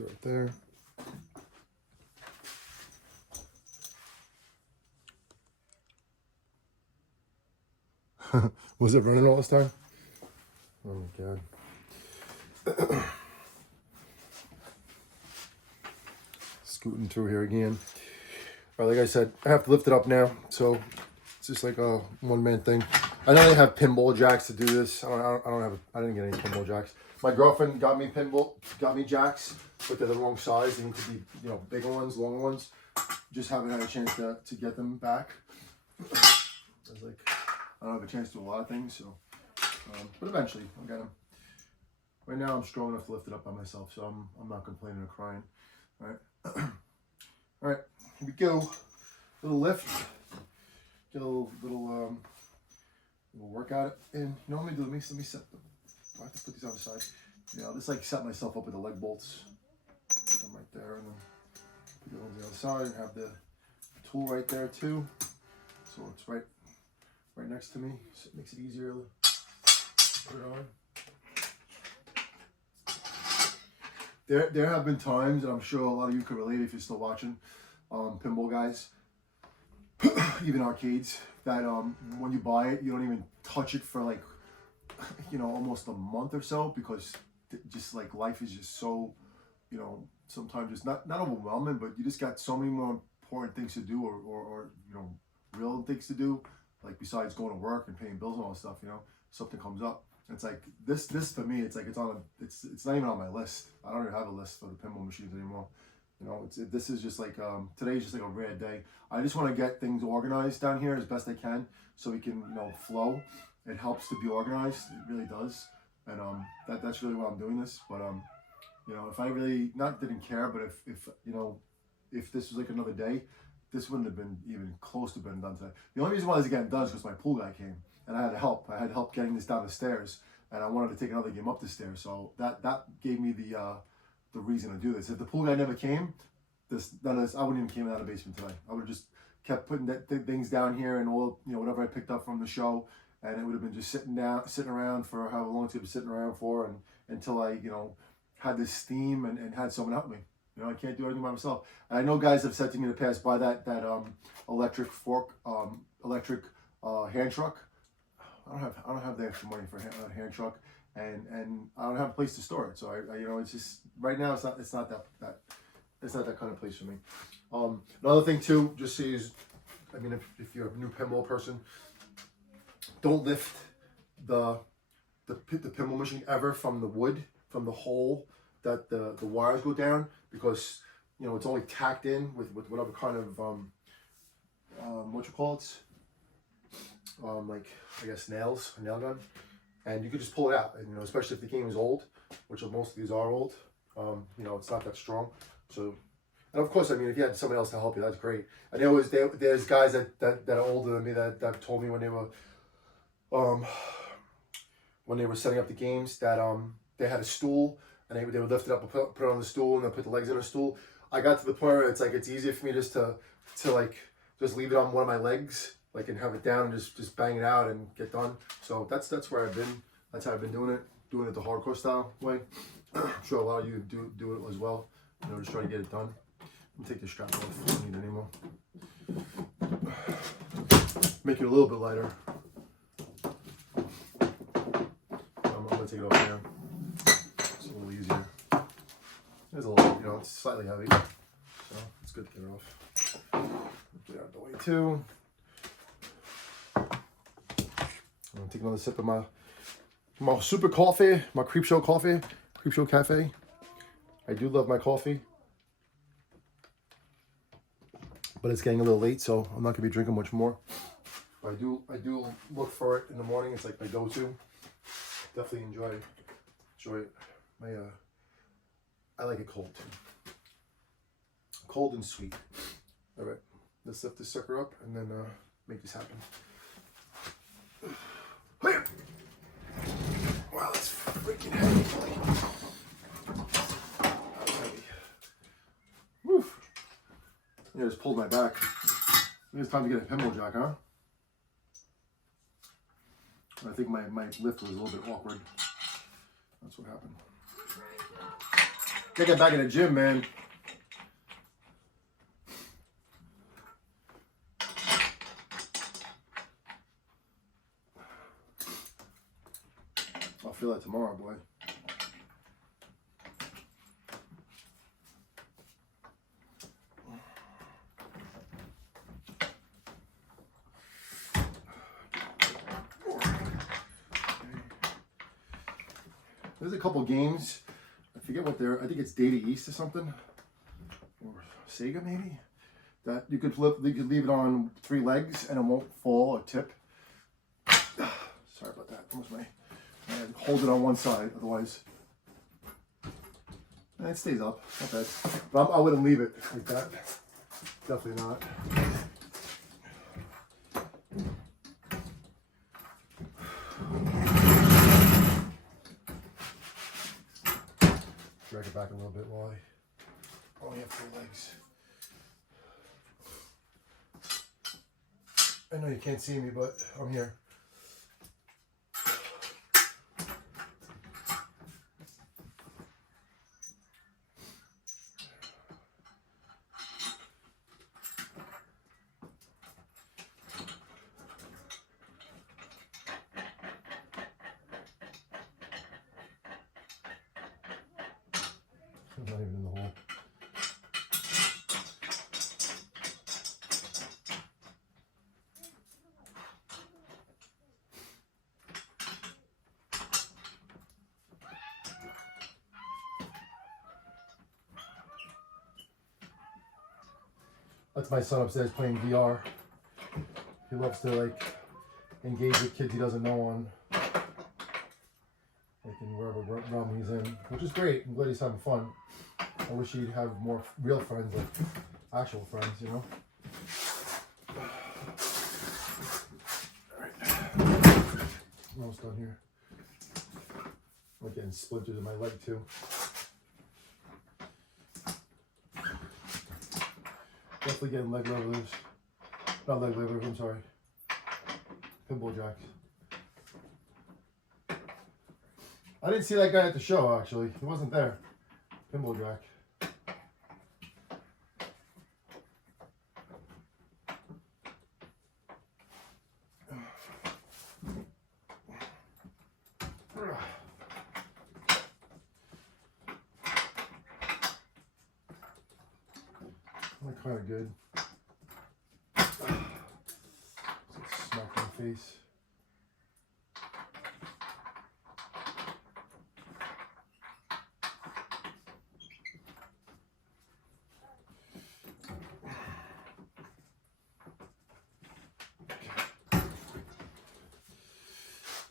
two right there. Was it running all this time? Oh my God. Scooting through here again. All right, like I said, I have to lift it up now, so it's just like a one-man thing. I know they have pinball jacks to do this. I didn't get any pinball jacks. My girlfriend got me jacks, but they're the wrong size. They need to be, you know, bigger ones, longer ones. Just haven't had a chance to get them back. I was like, I don't have a chance to do a lot of things, so, but eventually I'll get them. Right now I'm strong enough to lift it up by myself, so I'm not complaining or crying. All right, all right, here we go. Little lift, get a little workout, and you know what I'm gonna do? Let me set them. I have to put these on the side. You know, I'll just like set myself up with the leg bolts. Put them right there, and then put them on the other side, and have the tool right there too. So it's right next to me, so it makes it easier to put it on. There have been times, and I'm sure a lot of you could relate if you're still watching, pinball guys, even arcades, that when you buy it, you don't even touch it for like, you know, almost a month or so, because just like life is just so, you know, sometimes it's not overwhelming, but you just got so many more important things to do, or you know, real things to do, like besides going to work and paying bills and all that stuff. You know, something comes up. It's like this for me. It's like it's not even on my list. I don't even have a list for the pinball machines anymore. You know, this is just like today's just like a rare day. I just want to get things organized down here as best I can, so we can, you know, flow. It helps to be organized. It really does, and that's really why I'm doing this. But you know, if I really didn't care, but if you know, if this was like another day, this wouldn't have been even close to being done today. The only reason why this is getting done is because my pool guy came, and I had help. I had help getting this down the stairs, and I wanted to take another game up the stairs. So that gave me the reason to do this. If the pool guy never came, I wouldn't even came out of the basement today. I would have just kept putting things down here and all, you know, whatever I picked up from the show, and it would have been just sitting around for however long it's been sitting around for, and until I, you know, had this steam and had someone help me. You know, I can't do everything by myself. And I know guys have said to me in the past, buy that electric fork, electric hand truck. I don't have the extra money for a hand truck, and I don't have a place to store it. So I you know, it's just right now it's not that kind of place for me. Another thing too, just so you, I mean, if you're a new pinball person, don't lift the pinball machine ever from the wood, from the hole that the wires go down, because, you know, it's only tacked in with whatever kind of what you call it, like, I guess nails, a nail gun, and you could just pull it out. And, you know, especially if the game is old, which most of these are old, you know, it's not that strong. So, and of course, I mean, if you had somebody else to help you, that's great. And there's guys that are older than me that told me when they were setting up the games that they had a stool, and they would lift it up and put it on the stool, and then put the legs on the stool. I got to the point where it's like it's easier for me just to like just leave it on one of my legs, like, and have it down and just bang it out and get done. So that's where I've been. That's how I've been doing it the hardcore style way. I'm sure a lot of you do it as well. You know, just try to get it done. Let me take the strap off. I don't need it anymore. Make it a little bit lighter. I'm gonna take it off now. It's a little easier. It's a little, you know, it's slightly heavy, so it's good to get it off. Get it out of the way too. I'm gonna take another sip of my super coffee, my Creepshow coffee, Creepshow Cafe. I do love my coffee, but it's getting a little late, so I'm not gonna be drinking much more. But I do look for it in the morning. It's like my go-to. Definitely enjoy it. I like it cold too. Cold and sweet. All right, let's lift this sucker up and then make this happen. Wow, that's freaking heavy. That's heavy. Woo. Yeah, just pulled my back. I think it's time to get a pinball jack, huh? I think my lift was a little bit awkward. That's what happened. Gotta get back in the gym, man. I'll feel that tomorrow, boy. There's a couple games. I forget what they're. I think it's Data East or something, or Sega maybe. That you could flip. You could leave it on 3 legs and it won't fall or tip. Sorry about that. Almost my. Hold it on one side, otherwise. And it stays up. Not bad. But I wouldn't leave it like that. Definitely not. Drag it back a little bit while I only have 3 legs. I know you can't see me, but I'm here. Not even in the hole. That's my son upstairs playing VR. He loves to like engage with kids he doesn't know on like in wherever realm he's in, which is great. I'm glad he's having fun. I wish he'd have more real friends, like actual friends, you know? Alright. Almost done here. I'm getting splinters in my leg too. Definitely getting leg levelers. Not leg levelers, I'm sorry. Pinball jacks. I didn't see that guy at the show, actually. He wasn't there. Pinball jack. They're kind of good. Smack in the face.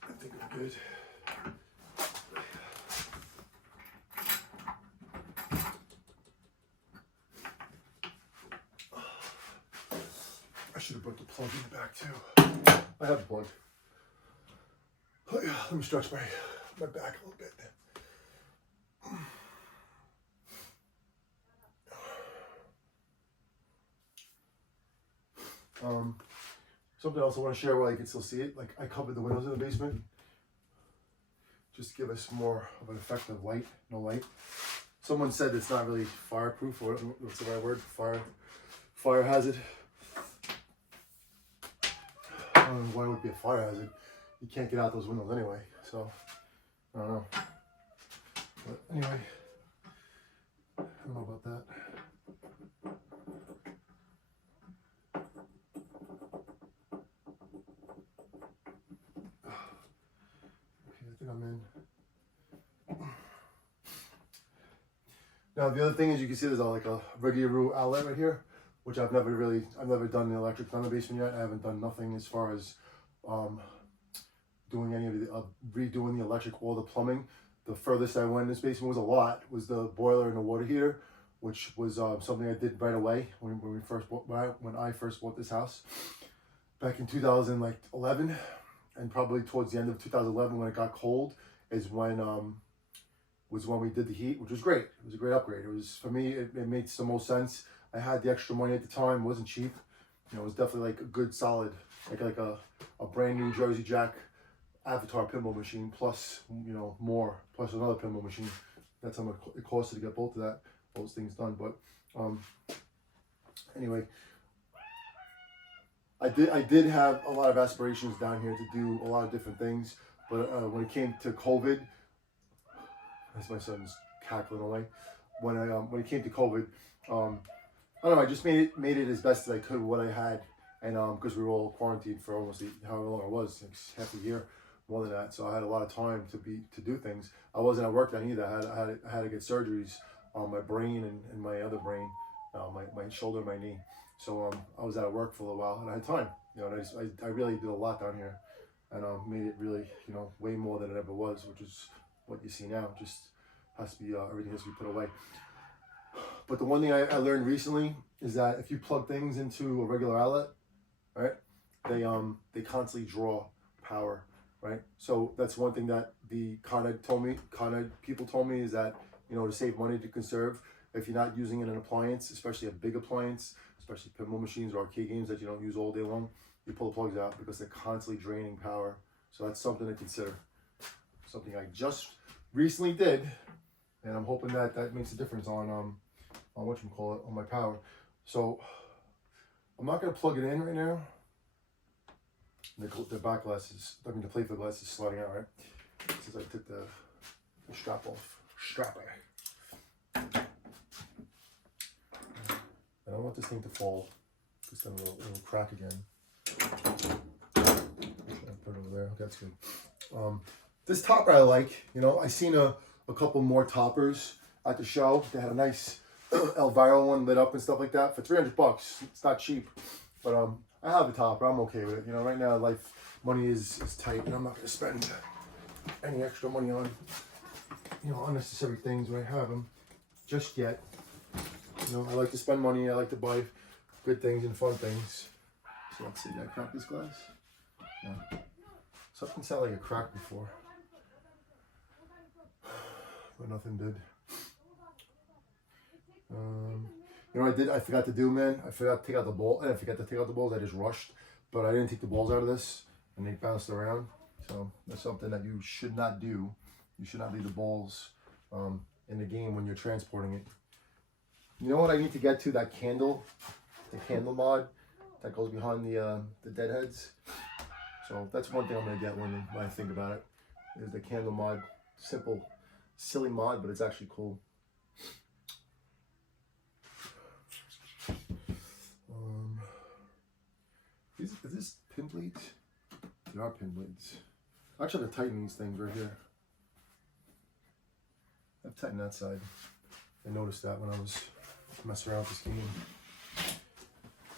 I think I'm good. I should have put the plug in the back too. I have a plug. Oh, yeah, let me stretch my back a little bit. Something else I want to share while you can still see it. Like I covered the windows in the basement just to give us more of an effect of light, no light. Someone said it's not really fireproof, or what's the right word? Fire hazard. I don't know why it would be a fire hazard. You can't get out those windows anyway, so I don't know. But anyway, I don't know about that. Okay, I think I'm in. Now the other thing is you can see there's like a regular outlet right here, which I've never done the electric on the basement yet. I haven't done nothing as far as doing any of the redoing the electric or the plumbing. The furthest I went in this basement was the boiler and the water heater, which was something I did right away when I first bought this house back in 2011, and probably towards the end of 2011 when it got cold is when we did the heat, which was great. It was a great upgrade. It was, for me, it made the most sense. I had the extra money at the time. It wasn't cheap. You know, it was definitely like a good solid, like a brand new Jersey Jack Avatar pinball machine plus, you know, more, plus another pinball machine. that's how much it costed to get both of those things done. But anyway, I did have a lot of aspirations down here to do a lot of different things, but when it came to COVID, as my son's cackling away, when it came to COVID, I don't know, I just made it as best as I could with what I had, and because we were all quarantined for almost however long it was, like half a year, more than that. So I had a lot of time to do things. I wasn't at work then either. I had to get surgeries on my brain and my other brain, my shoulder, and my knee. So I was out of work for a little while, and I had time. You know, and I really did a lot down here, and made it really, you know, way more than it ever was, which is what you see now. Just has to be everything has to be put away. But the one thing I learned recently is that if you plug things into a regular outlet, right, they constantly draw power, right? So that's one thing that the Arkade people told me is that, you know, to save money, to conserve, if you're not using an appliance, especially a big appliance, especially pinball machines or arcade games that you don't use all day long, you pull the plugs out because they're constantly draining power. So that's something to consider. Something I just recently did, and I'm hoping that makes a difference on whatchamacallit, on my power. So I'm not gonna plug it in right now. The back glass is, I mean the plate for the glass is sliding out, right? Since I took the strap off. I don't want this thing to fall, because then it'll crack again. Put it over there. Okay, that's good. This topper I like. You know, I seen a couple more toppers at the show. They had a nice Elvira one lit up and stuff like that for $300. It's not cheap, but I have a topper. I'm okay with it. You know, right now money is tight, and I'm not going to spend any extra money on, you know, unnecessary things when I have them just yet. You know, I like to spend money. I like to buy good things and fun things. So let's see. Did I crack this glass? No. Something sounded like a crack before, but nothing did. You know, I forgot to do, man. I forgot to take out the ball. I forgot to take out the balls. I just rushed, but I didn't take the balls out of this, and they bounced around. So that's something that you should not do. You should not leave the balls in the game when you're transporting it. You know what I need to get to? That candle, the candle mod that goes behind the deadheads. So that's one thing I'm gonna get when I think about it. Is the candle mod. Simple, silly mod, but it's actually cool. Is this pin blades? They are pin blades. I actually have to tighten these things right here. I've tightened that side. I noticed that when I was messing around with this game.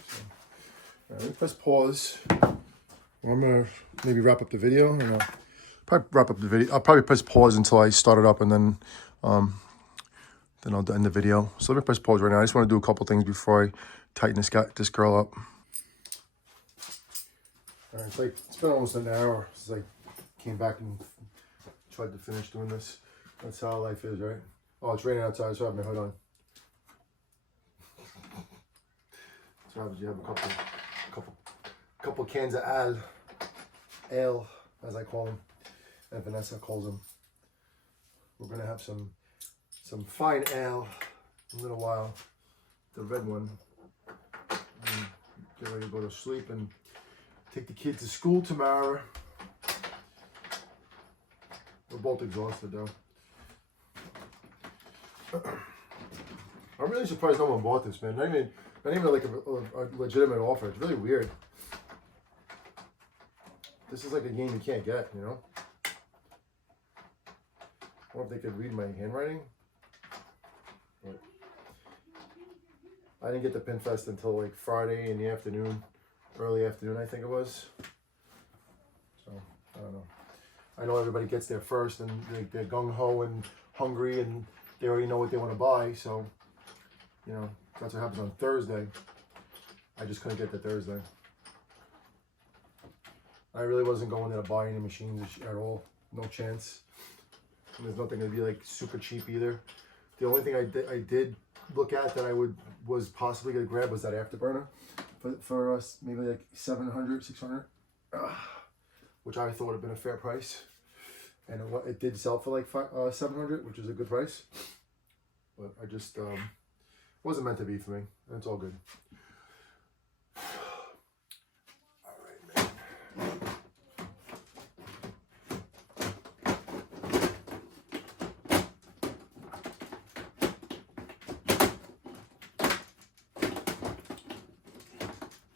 So, all right, let me press pause. I'm gonna maybe wrap up the video. Or no? Probably wrap up the video. I'll probably press pause until I start it up, and then I'll end the video. So let me press pause right now. I just want to do a couple things before I tighten this girl up. All right, it's been almost an hour since I came back and tried to finish doing this. That's how life is, right? Oh, it's raining outside, so I have my hood on. So obviously you have a couple cans of ale, as I call them, and Vanessa calls them. We're gonna have some fine ale in a little while, the red one. And get ready to go to sleep and take the kids to school tomorrow. We're both exhausted though. I'm really surprised no one bought this, man. Not even like a legitimate offer. It's really weird. This is like a game you can't get, you know? I wonder if they could read my handwriting. But I didn't get the Pinfest until like Friday in the afternoon. Early afternoon, I think it was. So, I don't know. I know everybody gets there first, and they're gung-ho and hungry, and they already know what they want to buy, so, you know, that's what happens on Thursday. I just couldn't get there Thursday. I really wasn't going there to buy any machines at all. No chance. And there's nothing going to be like super cheap either. The only thing I did look at that I was possibly going to grab was that afterburner for us, maybe like 700, 600, which I thought would have been a fair price. and it did sell for like $700, which is a good price. But I just wasn't meant to be for me, and it's all good. All right, man.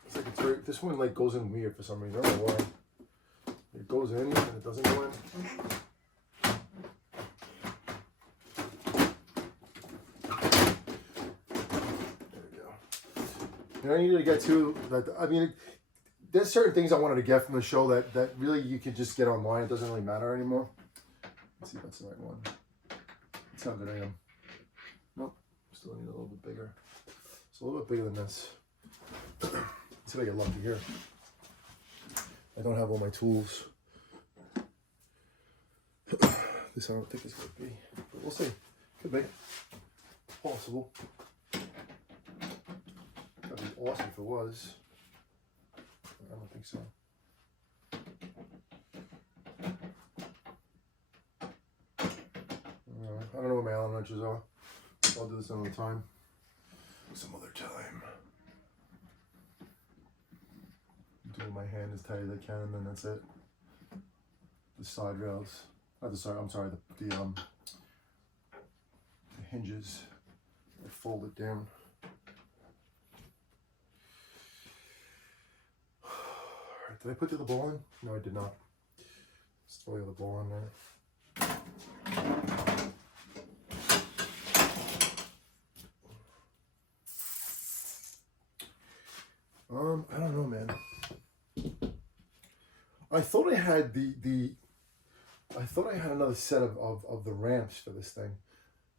It's like this one like goes in weird for some reason. I don't know why. It goes in and it doesn't go in. And I needed to get to that. I mean, there's certain things I wanted to get from the show that really you can just get online. It doesn't really matter anymore. Let's see if that's the right one. That's how good I am. Nope, still need a little bit bigger. It's a little bit bigger than this. Let's see if I get lucky here. I don't have all my tools. This I don't think it's gonna be, but we'll see. Could be possible. That'd be awesome if it was. I don't think so. I don't know where my Allen wrenches are. I'll do this another time. Some other time. Doing my hand as tight as I can, and then that's it. The side rails. Not the side. I'm sorry. The hinges. I fold it down. Did I put the other ball in? No, I did not. Just throw the other ball in there. I don't know, man. I thought I had I thought I had another set of the ramps for this thing.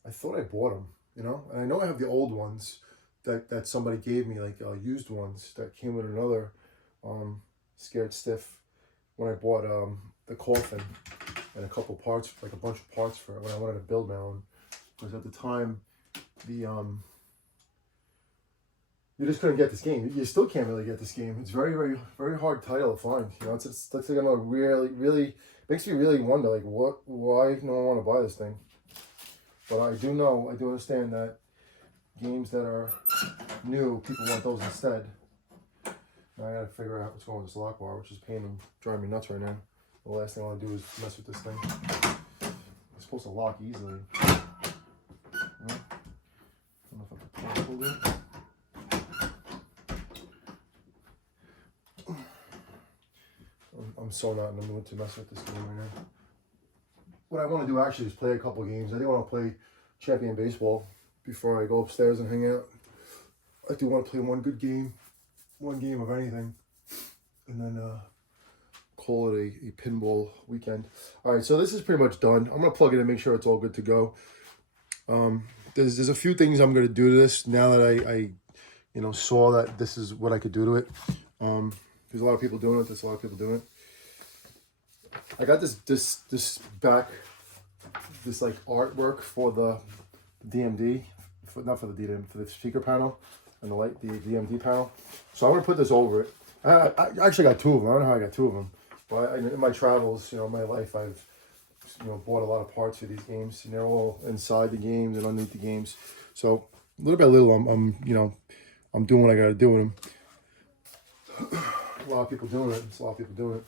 I thought I bought them, you know? And I know I have the old ones that somebody gave me, like used ones that came with another Scared Stiff when I bought the coffin and a couple parts, like a bunch of parts for it when I wanted to build my own. Because at the time, you just couldn't get this game. You still can't really get this game. It's very, very, very hard title to find. You know, it's like another really makes me really wonder, like, why no one want to buy this thing. But I do understand that games that are new, people want those instead. Now I gotta figure out what's going on with this lock bar, which is driving me nuts right now. The last thing I want to do is mess with this thing. It's supposed to lock easily. I don't know if I can pull it. I'm so not in the mood to mess with this game right now. What I want to do actually is play a couple games. I think I want to play Champion Baseball before I go upstairs and hang out. I do want to play one game of anything, and then call it a pinball weekend. All right, so this is pretty much done. I'm gonna plug it in, make sure it's all good to go. There's a few things I'm gonna do to this now that I saw that this is what I could do to it. There's a lot of people doing it. There's a lot of people doing it. I got this back, this like artwork for the DMD, not for the DMD, for the speaker panel and the DMD panel. So I'm gonna put this over it. I actually got two of them. I don't know how I got two of them, but in my travels, in my life, I've bought a lot of parts for these games, and they're all inside the games and underneath the games. So little by little, I'm doing what I gotta do with them. A lot of people doing it. It's a lot of people doing it.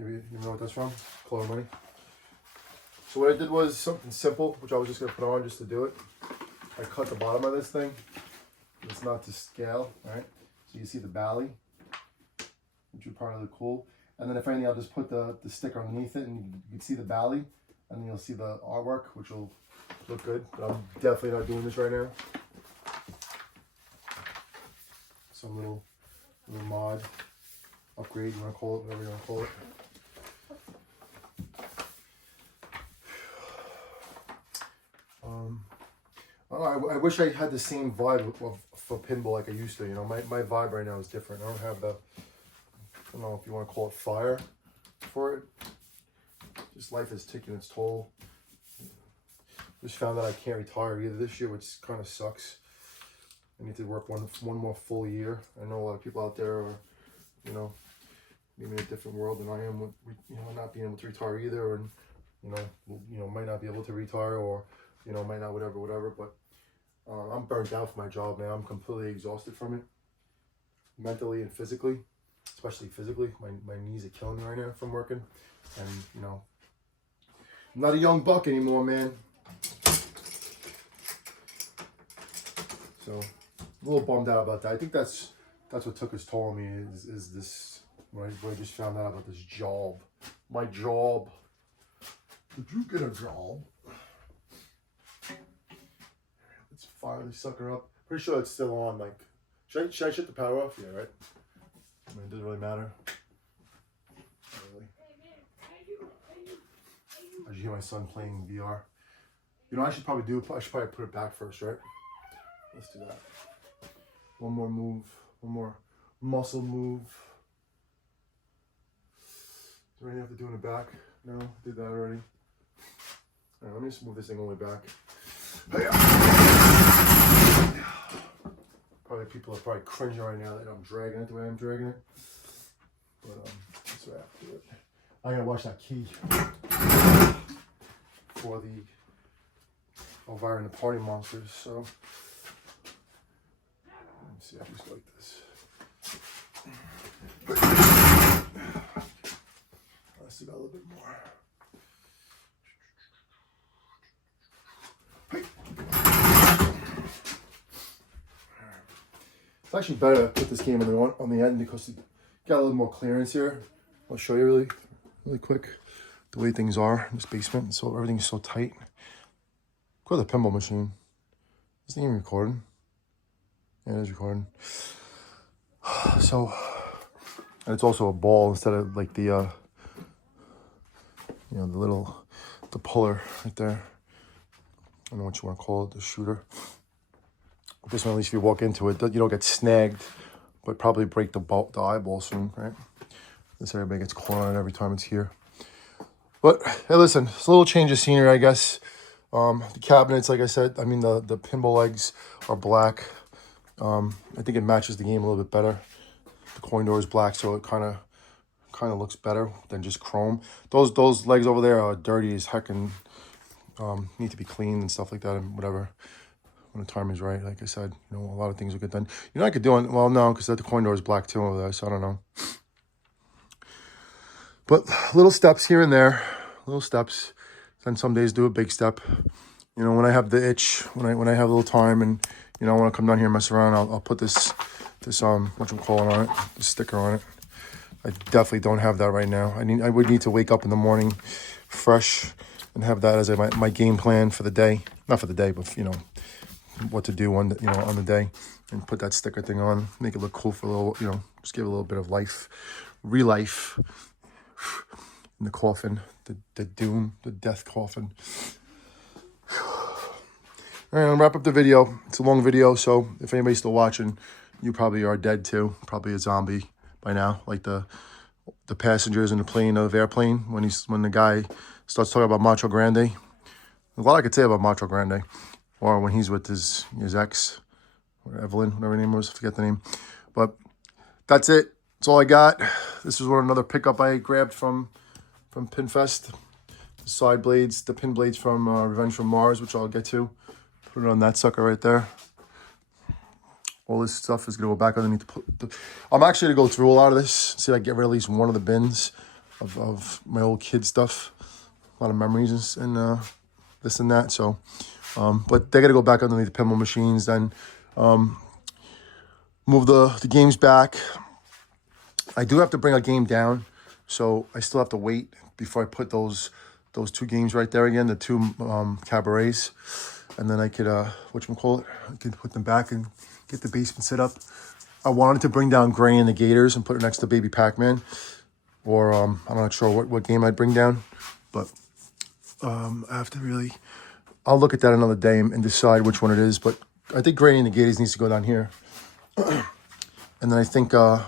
You know what that's from? Color Money. So what I did was something simple, which I was just gonna put on just to do it. I cut the bottom of this thing. It's not to scale, right? So you see the bally, which would probably look cool. And then if anything, I'll just put the sticker underneath it, and you can see the bally, and then you'll see the artwork, which will look good. But I'm definitely not doing this right now. Some little mod upgrade, you want to call it, whatever you want to call it. I wish I had the same vibe for pinball like I used to. My vibe right now is different. I don't have I don't know if you want to call it fire for it. Just life is taking its toll. Just found that I can't retire either this year, which kind of sucks. I need to work one more full year. I know a lot of people out there are, maybe in a different world than I am with, not being able to retire either, and might not be able to retire, or might not whatever. But I'm burnt out from my job, man. I'm completely exhausted from it, mentally and physically, especially physically. My knees are killing me right now from working, and I'm not a young buck anymore, man. So I'm a little bummed out about that. I think that's what took his toll on me, is this, when I just found out about this job. My job. Did you get a job? Let's fire this sucker up. Pretty sure it's still on. Like, should I shut the power off? Yeah, right? I mean, it doesn't really matter. Not really. I should hear my son playing VR. I should probably put it back first, right? Let's do that. One more move. One more muscle move. Do I have to do in the back? No, did that already. All right, let me just move this thing all the way back. Probably people are probably cringing right now that I'm dragging it the way I'm dragging it. But that's the way I have to do it. I gotta watch that key for the Elvira and the Party Monsters. So let me see. I just go like this. I still got a little bit more. It's actually better to put this game on the end because you got a little more clearance here. I'll show you really quick the way things are in this basement. So everything's so tight. Go to the pinball machine. Is this even recording? Yeah, it is recording. So, and it's also a ball instead of like the the puller right there. I don't know what you want to call it, the shooter. This one, at least if you walk into it, you don't get snagged, but probably break the eyeball soon, right? This everybody gets caught on it every time it's here. But hey, listen, it's a little change of scenery, I guess. The cabinets, like I said, I mean the pinball legs are black. I think it matches the game a little bit better. The coin door is black, so it kind of looks better than just chrome. Those legs over there are dirty as heck and need to be cleaned and stuff like that, and whatever. When the time is right, like I said, a lot of things will get done. I could do it. Well, no, because the coin door is black too over there, so I don't know. But little steps here and there, little steps. Then some days do a big step. When I have the itch, when I have a little time, and I want to come down here and mess around, I'll put this whatchamacallit on it, the sticker on it. I definitely don't have that right now. I would need to wake up in the morning fresh and have that as my game plan for the day. Not for the day, but what to do on the day, and put that sticker thing on, make it look cool for a little, just give it a little bit of life, relife in the coffin, the doom, the death coffin. All right, I'll wrap up the video. It's a long video, so if anybody's still watching, you probably are dead too, probably a zombie by now, like the passengers in the plane of airplane when the guy starts talking about Macho Grande. There's a lot I could say about Macho Grande. Or when he's with his ex, or Evelyn, whatever her name was, I forget the name. But that's it. That's all I got. This was another pickup I grabbed from Pinfest. The side blades, the pin blades from Revenge from Mars, which I'll get to. Put it on that sucker right there. All this stuff is going to go back underneath I'm actually going to go through a lot of this. See if I can get rid of at least one of the bins of my old kid stuff. A lot of memories and this and that. So... but they got to go back underneath the pinball machines, then move the games back. I do have to bring a game down, so I still have to wait before I put those two games right there again, the two cabarets, and then I could I could put them back and get the basement set up. I wanted to bring down Gray and the Gators and put it next to Baby Pac-Man, or I'm not sure what game I'd bring down, but I have to really. I'll look at that another day and decide which one it is. But I think Granny and the Gators needs to go down here. And then I think I'm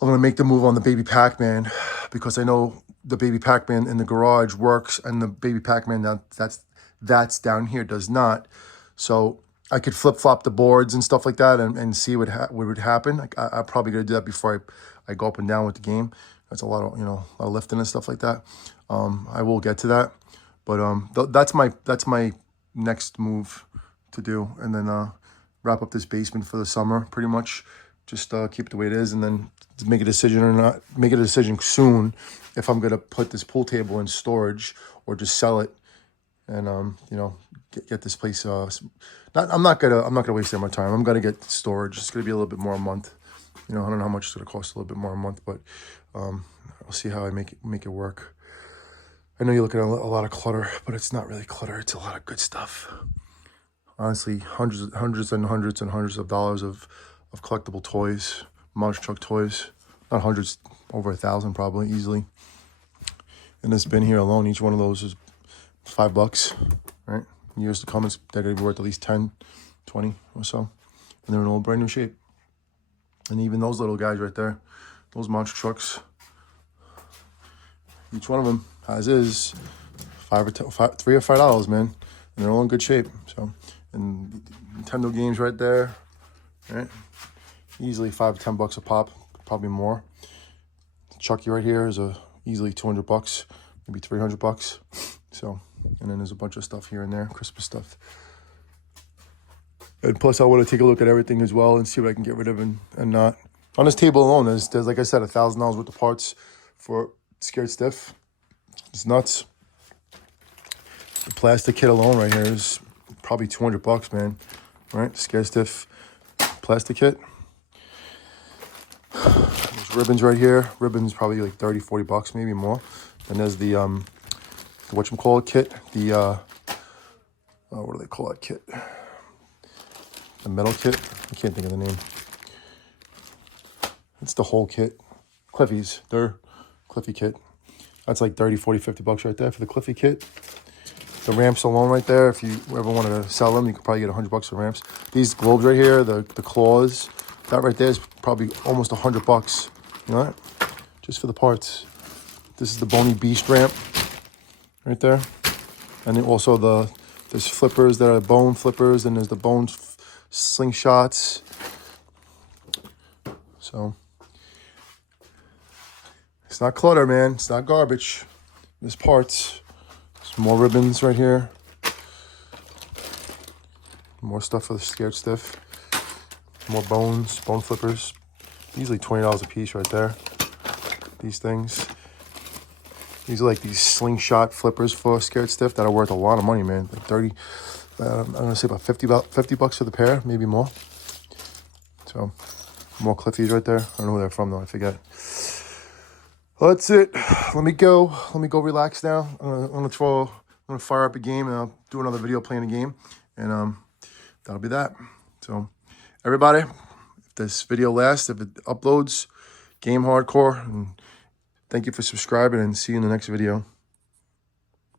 going to make the move on the Baby Pac-Man, because I know the Baby Pac-Man in the garage works and the Baby Pac-Man that's down here does not. So I could flip-flop the boards and stuff like that and see what would happen. I'm probably going to do that before I go up and down with the game. That's a lot of, a lot of lifting and stuff like that. I will get to that, but that's my next move to do, and then wrap up this basement for the summer, pretty much. Just keep it the way it is, and then make a decision or not. Make a decision soon if I'm gonna put this pool table in storage or just sell it, and you know, get this place. I'm not gonna waste my time. I'm gonna get storage. It's gonna be a little bit more a month. You know, I don't know how much it's gonna cost, a little bit more a month, but I'll see how I make it work. I know you look at a lot of clutter, but it's not really clutter. It's a lot of good stuff. Honestly, hundreds and hundreds of dollars of collectible toys, monster truck toys. Not hundreds, over 1,000 probably, easily. And this bin here alone, each one of those is $5, right? In years to come, they're going to be worth at least 10, 20 or so. And they're in all brand new shape. And even those little guys right there, those monster trucks, each one of them, as is, $3 or $5, man. And they're all in good shape. So, and Nintendo games right there, right? Easily $5 to $10 a pop, probably more. Chucky right here is easily $200, maybe $300. So, and then there's a bunch of stuff here and there, Christmas stuff. And plus, I want to take a look at everything as well and see what I can get rid of and not. On this table alone, there's like I said, $1,000 worth of parts for Scared Stiff. It's nuts. The plastic kit alone right here is probably $200, man. Right? Scared Stiff plastic kit. There's ribbons right here. Ribbons probably like $30, $40, maybe more. And there's the whatchamacallit kit. The what do they call that kit? The metal kit. I can't think of the name. It's the whole kit. Cliffy's. Their Cliffy kit. That's like $30, $40, $50 right there for the Cliffy kit. The ramps alone right there, if you ever wanted to sell them, you could probably get $100 for ramps. These globes right here, the claws, that right there is probably almost $100. You know that? Just for the parts. This is the Bony Beast ramp right there. And then also there's flippers that are bone flippers, and there's the bone slingshots. So it's not clutter, man. It's not garbage. There's parts. Some more ribbons right here. More stuff for the Scared Stiff. More bone flippers. Easily $20 a piece right there. These things. These are like these slingshot flippers for Scared Stiff that are worth a lot of money, man. Like 30, I'm gonna say about $50 for the pair, maybe more. So more Cliffies right there. I don't know where they're from though, I forget. Well, that's it. Let me go relax now. I'm gonna fire up a game, and I'll do another video playing a game, and that'll be that. So everybody, if this video lasts, if it uploads, game hardcore, and thank you for subscribing, and see you in the next video.